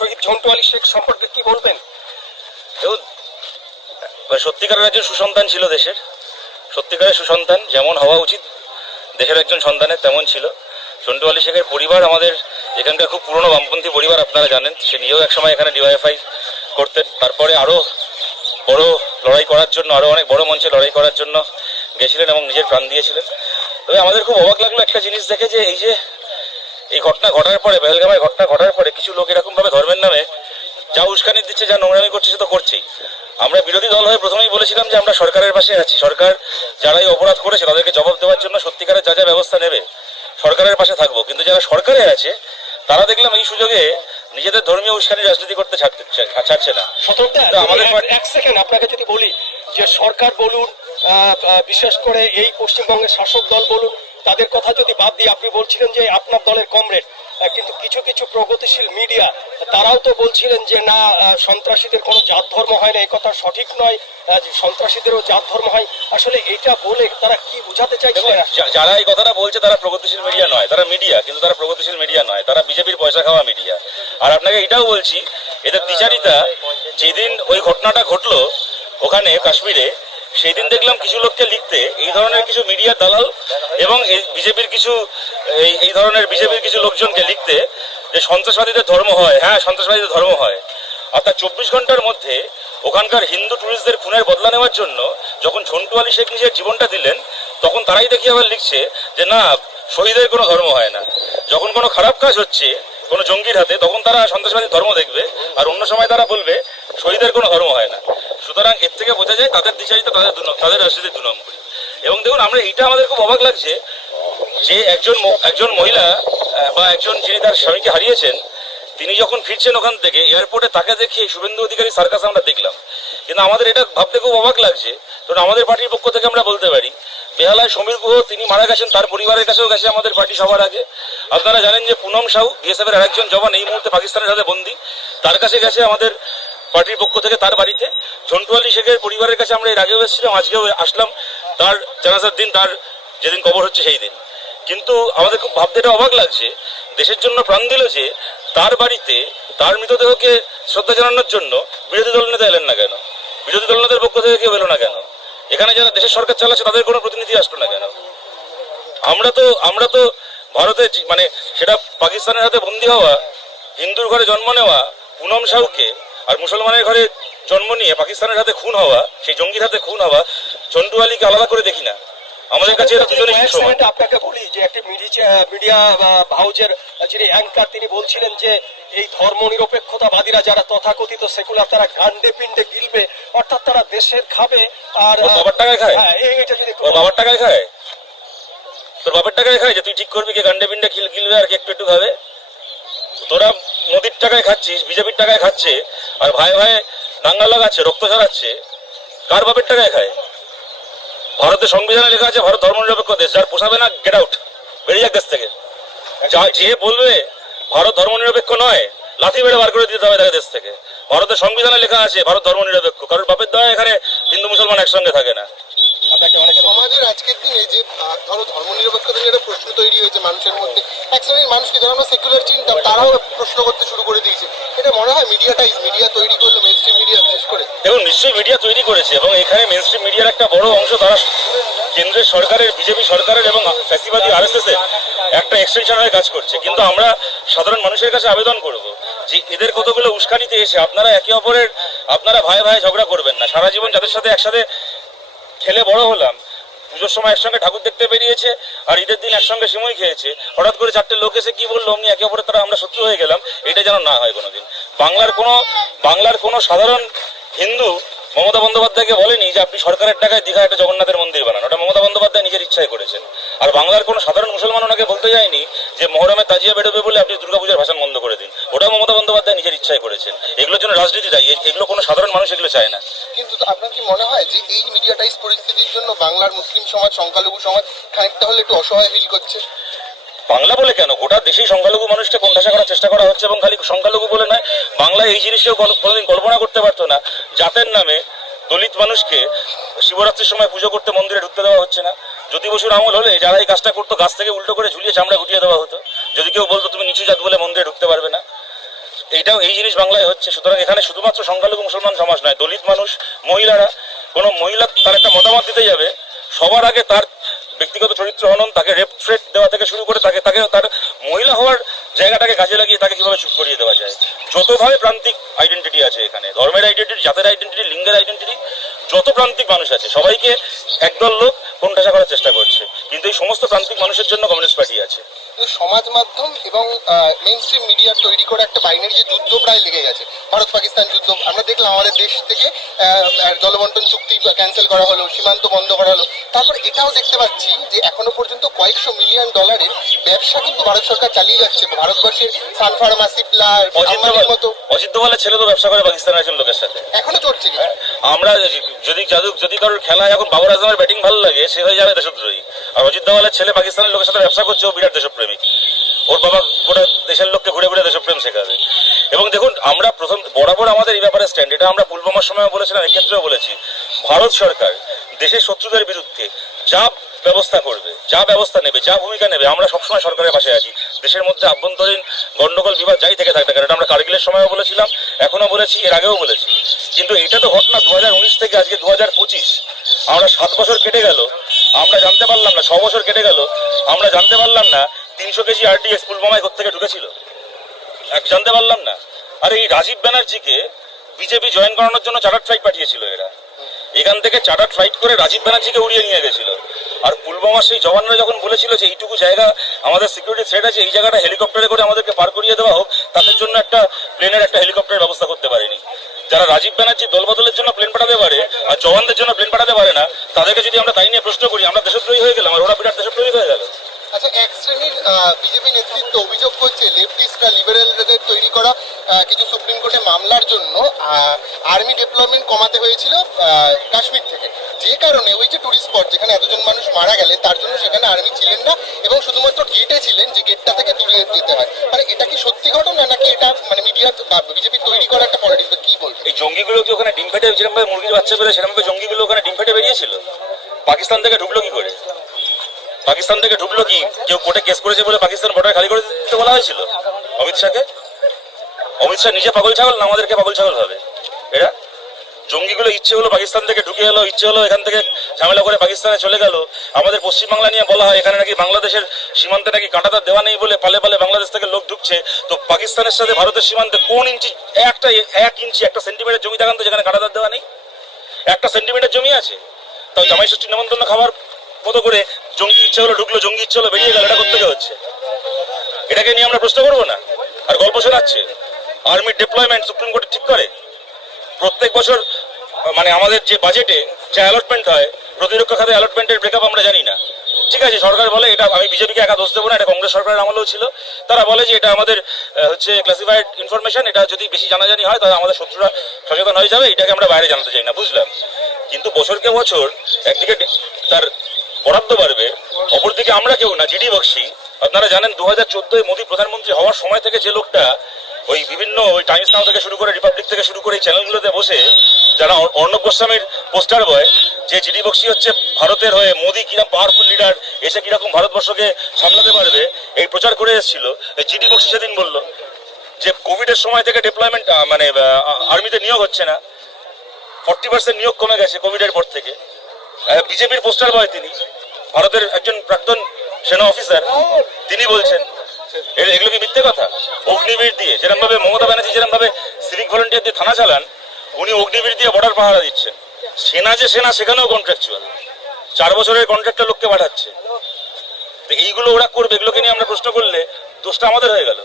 শহীদ ঝন্টু আলী শেখ সম্পর্কে কি বলবেন? দেখুন, সত্যিকারের একজন সুসন্তান ছিল দেশের, সত্যিকারের সুসন্তান যেমন হওয়া উচিত দেশের একজন সন্তানের তেমন ছিল। ঝন্টু আলী শেখের পরিবার আমাদের এখানকার খুব পুরনো বামপন্থী পরিবার, আপনারা জানেন। সে নিজেও একসময় এখানে ডিওয়াইএফআই করতেন, তারপরে আরও বড় লড়াই করার জন্য, আরও অনেক বড় মঞ্চে লড়াই করার জন্য গেছিলেন এবং নিজের প্রাণ দিয়েছিলেন। তবে আমাদের খুব অবাক লাগলো একটা জিনিস দেখে, যে এই ঘটনা ঘটার পরে, পেহেলগামের ঘটনা ঘটার পরে কিছু লোক এরকমভাবে ধর্মের নামে যা উস্কানি দিচ্ছে, যা নোংরামি করছে, সে তো করছেই। আমরা বিরোধী দল হয়ে প্রথমেই বলেছিলাম যে আমরা সরকারের পাশে আছি, সরকার যারাই অপরাধ করেছে তাদেরকে জবাব দেওয়ার জন্য সত্যিকারের যা যা ব্যবস্থা নেবে সরকারের পাশে থাকবো। কিন্তু যারা সরকারে আছে তারা দেখলাম এই সুযোগে নিজেদের ধর্মীয় উস্কানি রাজনীতি করতে ছাড়ছে না। আমাদের এক সেকেন্ড আপনাকে যদি বলি যে সরকার বলুন, বিশেষ করে এই পশ্চিমবঙ্গের শাসক দল বলুন, তাদের কথা যদি বাদ দিয়ে আপনি বলছিলেন যে আপনার দলের কমরেড, কিন্তু কিছু কিছু প্রগতিশীল মিডিয়া তারাও তো বলছিলেন যে না, সন্ত্রাসীদের কোনো জাত ধর্ম হয় না, এই কথা সঠিক নয়, সন্ত্রাসীদেরও জাত ধর্ম হয়। আসলে এটা বলে তারা কি বোঝাতে চাইছে? যারা এই কথাটা বলছে তারা প্রগতিশীল মিডিয়া নয়, তারা মিডিয়া, কিন্তু তারা প্রগতিশীল মিডিয়া নয়, তারা বিজেপির পয়সা খাওয়া মিডিয়া। আর আপনাকে এটাও বলছি, এদের দ্বিচারিতা, যেদিন ওই ঘটনাটা ঘটলো ওখানে কাশ্মীরে, সেই দিন দেখলাম কিছু লোককে লিখতে, এই ধরনের কিছু মিডিয়ার দালাল এবং বিজেপির কিছু এই ধরনের বিজেপির কিছু লোকজনকে লিখতে যে সন্ত্রাসবাদীদের ধর্ম হয়। হ্যাঁ, সন্ত্রাসবাদীদের ধর্ম হয়। অর্থাৎ 24 ঘন্টার মধ্যে ওখানকার হিন্দু টুরিস্টদের খুনের বদলা নেওয়ার জন্য যখন ঝন্টু আলী শেখ নিজের জীবনটা দিলেন, তখন তারাই দেখি আবার লিখছে যে না, শহীদের কোনো ধর্ম হয় না। যখন কোনো খারাপ কাজ হচ্ছে কোনো জঙ্গির হাতে, তখন তারা সন্ত্রাসবাদী ধর্ম দেখবে, আর অন্য সময় তারা বলবে শহীদের কোনো ধর্ম হয় না। সুতরাং এর থেকে বোঝা যায় তাদের দ্বিচারিতা, তাদের রাজনীতির 2 নম্বরই। এবং দেখুন, আমরা এইটা আমাদের খুব অবাক লাগছে যে একজন মহিলা বা একজন যিনি তার স্বামীকে হারিয়েছেন, তিনি যখন ফিরছেন ওখান থেকে এয়ারপোর্টে, তাকে দেখে শুভেন্দু অধিকারী সার্কাস আমরা দেখলাম। কিন্তু আমাদের এটা ভাবতে খুব অবাক লাগছে, কারণ আমাদের পার্টির পক্ষ থেকে আমরা বলতে পারি, বেহালায় সমীর গুহ তিনি মারা গেছেন, তার পরিবারের কাছেও গেছে আমাদের পার্টি সবার আগে। আপনারা জানেন যে পুনম সাউ, বিএসএফ এর আরেকজন জওয়ান, এই মুহূর্তে পাকিস্তানের সাথে বন্দী, তার কাছে গেছে আমাদের পার্টির পক্ষ থেকে তার বাড়িতে। ঝন্টু আলী শেখের পরিবারের কাছে আমরা এর আগেও এসেছিলাম, আজকেও আসলাম তার জানাজার দিন, তার যেদিন কবর হচ্ছে সেই দিন। কিন্তু আমাদের খুব ভাবতে এটা অবাক লাগছে, দেশের জন্য প্রাণ দিল যে, তার বাড়িতে তার মৃতদেহকে শ্রদ্ধা জানানোর জন্য বিরোধী দল নেতা এলেন না কেন? বিরোধী দল নেতার পক্ষ থেকে কেউ এলো না কেন? এখানে যারা দেশের সরকার চালাচ্ছে তাদের কোনো প্রতিনিধি আসলো না কেন? আমরা তো ভারতে, মানে সেটা পাকিস্তানের হাতে বন্দী হওয়া, হিন্দুর ঘরে জন্ম নেওয়া পুনম সাউকে, আর মুসলমানের ঘরে জন্ম নিয়ে পাকিস্তানের হাতে খুন হওয়া, সেই জঙ্গির হাতে খুন হওয়া ঝন্টু আলীকে আলাদা করে দেখি না। আমাদের কাছে এরা দুজনেই সমান। আপনাকে বলি যে একটি মিডিয়া হাউজের যিনি অ্যাঙ্কার, তিনি বলছিলেন যে এই ধর্ম নিরপেক্ষতাবাদীরা যারা তথাকথিত সেকুলার, তারা গান্ডে পিণ্ডে গিলবে, অর্থাৎ তারা দেশের খাবে আর বাবার টাকায় খায়। হ্যাঁ, এটা যদি বাবার টাকায় খায়, তোর বাবার টাকায় খায়, যে তুই ঠিক করবি কে গান্ডে পিণ্ডে গিলবে আর কে একটু একটু খাবে? তোরা মোদির টাকায় খাচ্ছিস, বিজেপির টাকায় খাচ্ছে, আর ভাই ভাই দাঙ্গা লাগাচ্ছে, রক্ত ঝরাচ্ছে, কার বাপের টাকায় খায়? ভারতের সংবিধানে লেখা আছে ভারত ধর্মনিরপেক্ষ দেশ, যার পোষাবে না গেট আউট, বেরিয়ে যাক দেশ থেকে। যে বলবে ভারত ধর্মনিরপেক্ষ নয়, লাথি মেরে বার করে দিতে হবে তাকে দেশ থেকে। ভারতের সংবিধানে লেখা আছে ভারত ধর্মনিরপেক্ষ, কারোর বাপের দয়া এখানে হিন্দু মুসলমান একসঙ্গে থাকে না। সমাজের আজকের দিনে যে ধরো ধর্মনিরপেক্ষতা নিয়ে একটা প্রশ্ন তৈরি হয়েছে মানুষের মধ্যে, এক শ্রেণীর মানুষকে যারা আমরা সেকুলার চিন্তা, তারাও প্রশ্ন করতে শুরু করে দিয়েছে। এটা মনে হয় মিডিয়া তৈরি করলো, মেইন স্ট্রিম মিডিয়া বিশেষ করে? দেখুন, নিশ্চয়ই মিডিয়া তৈরি করেছে, এবং এখানে মেইন স্ট্রিম মিডিয়ার একটা বড় অংশ তারা কেন্দ্রের সরকারের, বিজেপি সরকারের এবং ফ্যাসিবাদী আরএসএস এর একটা এক্সটেনশন হয়ে কাজ করছে। কিন্তু আমরা সাধারণ মানুষের কাছে আবেদন করব যে এদের কতগুলো উস্কানিতে এসে আপনারা একে অপরের, আপনারা ভাই ভাই ঝগড়া করবেন না। সারা জীবন যাদের সাথে একসাথে খেলে বড় হলাম, পুজোর সময় একসঙ্গে ঠাকুর দেখতে বেরিয়েছে, আর ঈদের দিন একসঙ্গে সিমই খেয়েছে, হঠাৎ করে 4টে লোক এসে কি বললো অমনি একে অপরের তারা আমরা শত্রু হয়ে গেলাম, এটা যেন না হয় কোনোদিন। বাংলার কোনো সাধারণ হিন্দু মমতা বন্দ্যোপাধ্যায়কে বলেনি যে আপনি সরকারের টাকায় দীঘা একটা জগন্নাথের মন্দির বানান, ওটা মমতা বন্দ্যোপাধ্যায় নিজের ইচ্ছায় করেছেন। আর বাংলার কোনো সাধারণ মুসলমান ওনাকে বলতে যায়নি যে মহরমে তাজিয়া বেরোবে বলে আপনি দুর্গাপূজার ভাষণ বন্ধ করে দিন, ওটাও মমতা বন্দ্যোপাধ্যায় নিজের ইচ্ছায় করেছেন। এগুলোর জন্য রাজনীতি দায়ী, এগুলো কোনো সাধারণ মানুষ এগুলো চায় না। কিন্তু আপনার কি মনে হয় যে এই মিডিয়াটাইজ পরিস্থিতির জন্য বাংলার মুসলিম সমাজ, সংখ্যালঘু সমাজ খানিকটা হলে একটু অসহায় ফিল করছে? বাংলা বলে কেন, গোটা দেশেই সংখ্যালঘু মানুষকে কোণঠাসা করার চেষ্টা করা হচ্ছে, এবং খালি সংখ্যালঘু বলে নয়, বাংলায় এই জিনিসকেও কোনোদিন কল্পনা করতে পারতো না। জাতের নামে দলিত মানুষকে শিবরাত্রির সময় পুজো করতে মন্দিরে ঢুকতে দেওয়া হচ্ছে না। জ্যোতি বসুর আমল হলে যারা এই কাজটা করতো, গাছ থেকে উল্টো করে ঝুলিয়ে চামড়া গুটিয়ে দেওয়া হতো। যদি কেউ বলতো তুমি নিচু জাত বলে মন্দিরে ঢুকতে পারবে না। এইটাও এই জিনিস বাংলায় হচ্ছে। সুতরাং এখানে শুধুমাত্র সংখ্যালঘু মুসলমান সমাজ নয়, দলিত মানুষ, মহিলারা, কোনো মহিলা তার একটা মতামত দিতে যাবে, সবার আগে তার ব্যক্তিগত চরিত্র হনন, তাকে রেপ থ্রেট দেওয়া থেকে শুরু করে তাকে তার মহিলা হওয়ার জায়গাটাকে কাজে লাগিয়ে তাকে কিভাবে চুপ করিয়ে দেওয়া যায়। যতভাবে প্রান্তিক আইডেন্টিটি আছে এখানে, ধর্মের আইডেন্টিটি, জাতের আইডেন্টিটি, লিঙ্গের আইডেন্টিটি, যত প্রান্তিক মানুষ আছে সবাইকে একদল লোক কোণঠাসা করার চেষ্টা করছে। কিন্তু এই সমস্ত প্রান্তিক মানুষের জন্য কমিউনিস্ট পার্টি আছে। কিন্তু সমাজ মাধ্যম এবং মেইন স্ট্রিম মিডিয়া তৈরি করে একটা বাইনারি যে যুদ্ধ প্রায় লেগে গেছে, ভারত পাকিস্তান যুদ্ধ। আমরা দেখলাম আমাদের দেশ থেকে জলবন্টন চুক্তি ক্যান্সেল করা হলো, সীমান্ত বন্ধ করা হলো। তারপর এটাও দেখতে পাচ্ছি যে এখনো পর্যন্ত কয়েকশো মিলিয়ন ডলারের ব্যবসা কিন্তু ভারত সরকার চালিয়ে যাচ্ছে ভারতবর্ষের সান ফার্মা, সিপলা, আম্বানির মতো। অজিত দোভালের ছেলে তো ব্যবসা করে পাকিস্তানের একজন লোকের সাথে, এখনো চলছে। আমরা যদি কারোর খেলায় এখন বাবর আজমের ব্যাটিং ভালো লাগে, সে হয়ে যাবে দেশদ্রোহী। আর অজিত দোভালের ছেলে পাকিস্তানের লোকের সাথে ব্যবসা করছে, ও বিরাট দেশপ্রেমিক। ওর বাবা গোটা দেশের লোককে ঘুরে ঘুরে দেশপ্রেম শেখাবে। এবং দেখুন, আমরা প্রথম বরাবর আমাদের এই ব্যাপারে স্ট্যান্ড, এটা আমরা পুলওয়ামার সময় বলেছিলাম, এক্ষেত্রেও বলেছি, ভারত সরকার দেশের শত্রুদের বিরুদ্ধে যা ব্যবস্থা করবে, যা ব্যবস্থা নেবে, যা ভূমিকা নেবে, আমরা সবসময় সরকারের পাশে আছি। দেশের মধ্যে আভ্যন্তরীণ গন্ডগোল বিবাদ যাই থেকে থাকবে কেন, এটা আমরা কার্গিলের সময়ও বলেছিলাম, এখনো বলেছি, এর আগেও বলেছি। কিন্তু এটা তো ঘটনা 2019 থেকে আজকে 2025, আমরা 7 বছর কেটে গেল, আমরা জানতে পারলাম না, 6 বছর কেটে গেল, আমরা জানতে পারলাম না 300 কেজি RDX পুলওয়ামায় কোত্থেকে ঢুকেছিল, জানতে পারলাম না। আর এই রাজীব ব্যানার্জিকে বিজেপি জয়েন করানোর জন্য চার্টার্ড ফ্লাইট পাঠিয়েছিল এরা, এখান থেকে চার্টার্ড ফ্লাইট করে রাজীব ব্যানার্জিকে উড়িয়ে নিয়ে গেছিল। আর পুলওয়ামার সেই জওয়ানরা যখন বলেছিল যে এইটুকু জায়গা আমাদের সিকিউরিটি থ্রেট আছে, এই জায়গাটা হেলিকপ্টারে করে আমাদেরকে পার করিয়ে দেওয়া হোক, তাদের জন্য একটা প্লেনের একটা হেলিকপ্টারের ব্যবস্থা করতে পারেনি। যারা রাজীব ব্যানার্জির দলবদলের জন্য প্লেন পাঠাতে পারে আর জওয়ানদের জন্য প্লেন পাঠাতে পারে না, তাদেরকে যদি আমরা তাই নিয়ে প্রশ্ন করি, আমরা দেশদ্রোহী হয়ে গেলাম, আর ওরা বিরাট দেশপ্রেমিক হয়ে গেল। আচ্ছা, এক শ্রেণীর বিজেপি নেতৃত্ব অভিযোগ করছে লেফটিস্টরা, লিবারেলদের তৈরি করা কিছু সুপ্রিম কোর্টে মামলার জন্য আর্মি ডেভেলপমেন্ট কমাতে হয়েছিল কাশ্মীর থেকে, যে কারণে ওই যে টুরিস্ট স্পট যেখানে এতজন মানুষ মারা গেলে তার জন্য সেখানে আর্মি ছিলেন না এবং শুধুমাত্র গেটে ছিলেন, যে গেটটা থেকে দূরে যেতে হয়। মানে এটা কি সত্যি ঘটনা নাকি এটা মানে মিডিয়ার বিজেপি তৈরি করা একটা পলিটিক্স, কি বলবে? এই জঙ্গিগুলো কি ওখানে ডিম ফেটে, যেরকমভাবে মুরগির বাচ্চা বেরোয় সেরকমভাবে জঙ্গিগুলো ওখানে ডিম ফেটে বেরিয়েছিল? পাকিস্তান থেকে ঢুকলো কি করে? পাকিস্তান থেকে ঢুকলো কি, কেউ কোর্টে কেস করেছে বলে পাকিস্তান বর্ডার খালি করে দিতে বলা হয়েছিল অমিত শাহকে? অমিত শাহ নিজে পাগল ছাগল না আমাদেরকে পাগল ছাগল হবে? এরা জঙ্গিগুলো ইচ্ছে হলো পাকিস্তান থেকে ঢুকে এলো, ইচ্ছে হলো এখান থেকে ঝামেলা করে পাকিস্তানে চলে গেল। আমাদের পশ্চিমবাংলা নিয়ে বলা হয় এখানে নাকি বাংলাদেশের সীমান্তে নাকি কাঁটাতার দেওয়া নেই বলে পালে পালে বাংলাদেশ থেকে লোক ঢুকছে। তো পাকিস্তানের সাথে ভারতের সীমান্তে কোন ইঞ্চি, এক ইঞ্চি, 1 সেন্টিমিটার জমি দেখান তো যেখানে কাঁটাতার দেওয়া নেই? 1 সেন্টিমিটার জমি আছে, তাও জামাই ষষ্ঠী নেমন্তন্ন খাবার মতো করে জঙ্গি ইচ্ছে হলো ঢুকলো, জঙ্গি ইচ্ছে হলো বেরিয়ে গেল। এটা করতে হচ্ছে, এটাকে নিয়ে আমরা প্রশ্ন করবো না? আর গল্প শোনাচ্ছে আর্মি ডেপ্লয়মেন্ট সুপ্রিম কোর্টে ঠিক করে। প্রত্যেক বছর মানে আমাদের যে বাজেটে যে অ্যালটমেন্ট হয়, প্রতিরক্ষা খাতে অ্যালটমেন্টের ব্রেকআপ আমরা জানি না। ঠিক আছে, সরকার বলে, এটা আমি বিজেপিকে একা দোষ দেবো না, এটা কংগ্রেস সরকারের আমলেও ছিল, তারা বলে যে এটা আমাদের হচ্ছে ক্লাসিফাইড ইনফরমেশন, এটা যদি বেশি জানাজানি হয় তাহলে আমাদের শত্রুরা সচেতন হয়ে যাবে, এটাকে আমরা বাইরে জানাতে চাই না, বুঝলাম। কিন্তু বছরকে বছর একদিকে তার বরাদ্দ বাড়বে, অপরদিকে আমরা কেউ না, জিডি বক্সি। আপনারা জানেন 2014 মোদী প্রধানমন্ত্রী হওয়ার সময় থেকে যে লোকটা ওই বিভিন্ন ওই টাইমস নাও থেকে শুরু করে, রিপাবলিক থেকে শুরু করে এই চ্যানেলগুলোতে বসে যারা অর্ণব গোস্বামীর পোস্টার বয়, যে জিডি বক্সি হচ্ছে ভারতের হয়ে মোদী কিরকম পাওয়ারফুল লিডার, এসে কিরকম ভারতবর্ষকে সামলাতে পারবে, এই প্রচার করে এসেছিল। জিডি বক্সি সেদিন বলল যে কোভিডের সময় থেকে ডেপ্লয়মেন্ট মানে আর্মিতে নিয়োগ হচ্ছে না, 40% নিয়োগ কমে গেছে কোভিডের পর থেকে। বিজেপির পোস্টার বয় তিনি, ভারতের একজন প্রাক্তন সেনা অফিসার, তিনি বলছেন। এগুলো কি মিথ্যে কথা? অগ্নিবীর দিয়ে যেরকম ভাবে মমতা ব্যানার্জি যেরকম ভাবে সিভিক ভলেন্টিয়ার দিয়ে থানা চালান, উনি অগ্নিবীর দিয়ে বর্ডার পাহারা দিচ্ছেন। সেনা যে সেনা, সেখানেও কন্ট্রাকচুয়াল, 4 বছরের কন্ট্রাক্টর লোককে পাঠাচ্ছে। তো এইগুলো ওরা করবে, এগুলোকে নিয়ে আমরা প্রশ্ন করলে দোষটা আমাদের হয়ে গেল।